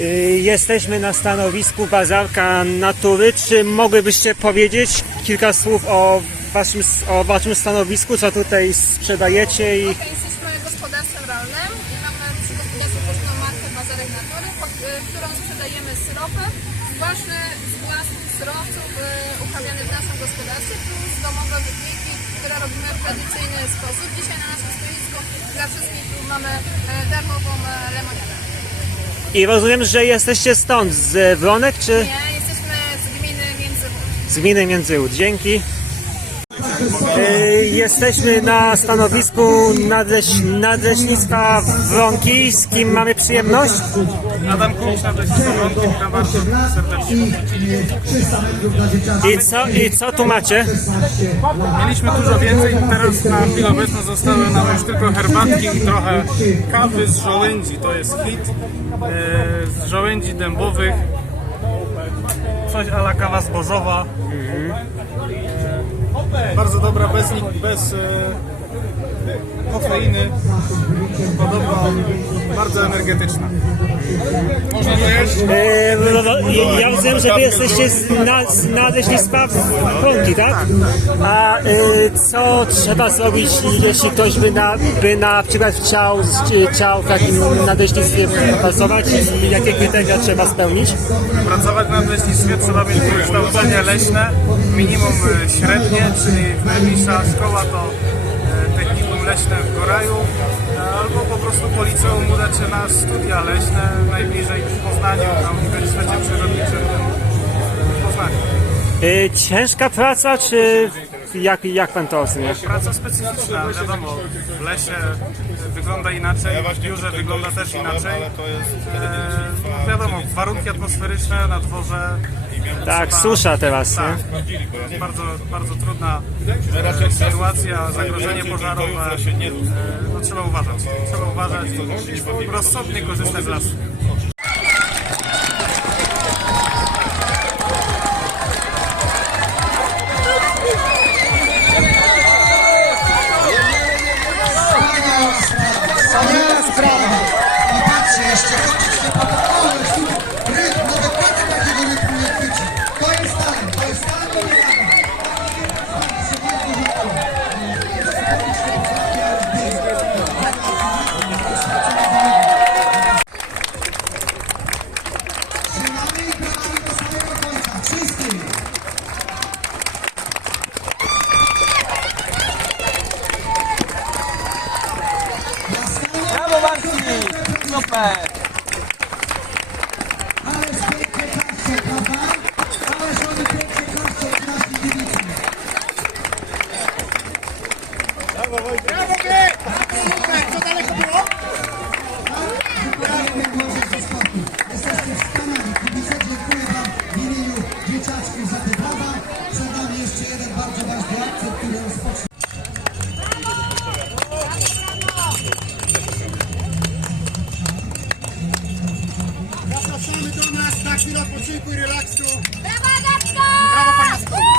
Y, Jesteśmy na stanowisku Bazarka Natury. Czy mogłybyście powiedzieć kilka słów o waszym, o waszym stanowisku, co tutaj sprzedajecie i Okej, jesteśmy gospodarstwem rolnym mamy własną markę Bazarek Natury, pod y, którą sprzedajemy syropy właśnie z własnych surowców y, uprawianych w naszym gospodarstwie, plus domowe wypieki, które robimy w tradycyjny sposób. Dzisiaj na naszym stoisku dla wszystkich mamy y, darmową y, lemoniadę. I rozumiem, że jesteście stąd, z Wronek czy Nie, jesteśmy z gminy Międzychód. z gminy Międzyłód? Dzięki. Y, Jesteśmy na stanowisku nadleś, nadleśnictwa Wronki. Z kim mamy przyjemność? Adam nadleśnictwo Wronki, witam bardzo serdecznie. I co, I co tu macie? Mieliśmy dużo więcej, teraz na chwilę obecną zostały nam już tylko herbatki i trochę kawy z żołędzi, to jest hit. E, z żołędzi dębowych, coś ala kawa zbożowa. E, bardzo dobra, bez, bez e, kofeiny, podobno bardzo energetyczna. Można to jeść? No, Ja rozumiem, że wy jesteście z, na, z nadleśnictwa Wronki, tak? A e, co trzeba zrobić, jeśli ktoś by na, by na przykład chciał, chciał w takim nadleśnictwie pracować? Jakie kryteria trzeba spełnić? Pracować na leśnictwie trzeba mieć wykształcenie leśne, minimum e, średnie, czyli najbliższa szkoła to e, technikum leśne w Goraju, e, albo po prostu się na studia leśne, najbliżej w Poznaniu, na Uniwersytecie Przyrodniczym w Poznaniu. E, Ciężka praca, czy jak, jak pan to ocenia? Praca specyficzna, wiadomo, w lesie wygląda inaczej, w biurze wygląda też inaczej. E, wiadomo, warunki atmosferyczne na dworze. Tak, susza teraz, Tak, nie? bardzo, bardzo trudna e, sytuacja, zagrożenie pożarowe. E, no, trzeba uważać. Trzeba uważać i rozsądnie korzystać z lasu. Super! Grazie la possibilità di relax. Brava Gasco! Brava Gasco!